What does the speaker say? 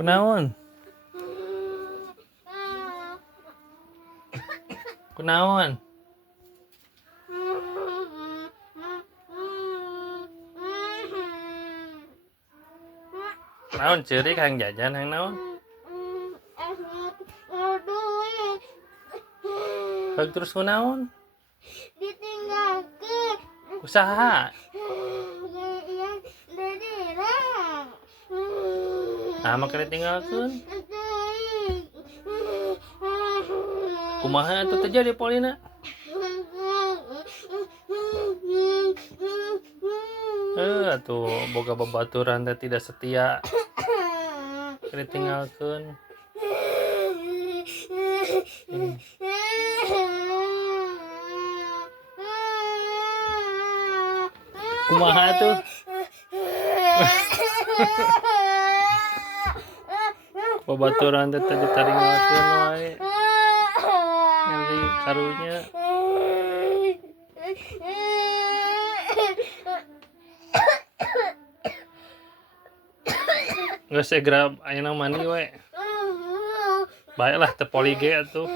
Kunaon? Kunaon? Naon ceurik hayang jajan hayang naon? Heug terus kunaon? Ditinggalkeun. Kusaha? Ah maka ditinggalkeun. Kumaha atuh terjadi Polina? Atuh boga babaturan teh tidak setia. Ditinggalkeun. Kumaha tuh? Babaturan teh ditaringgalkeun wae. Nanti karunya. Geus segera ayeuna mandi we. Baiklah teh poli ge atuh.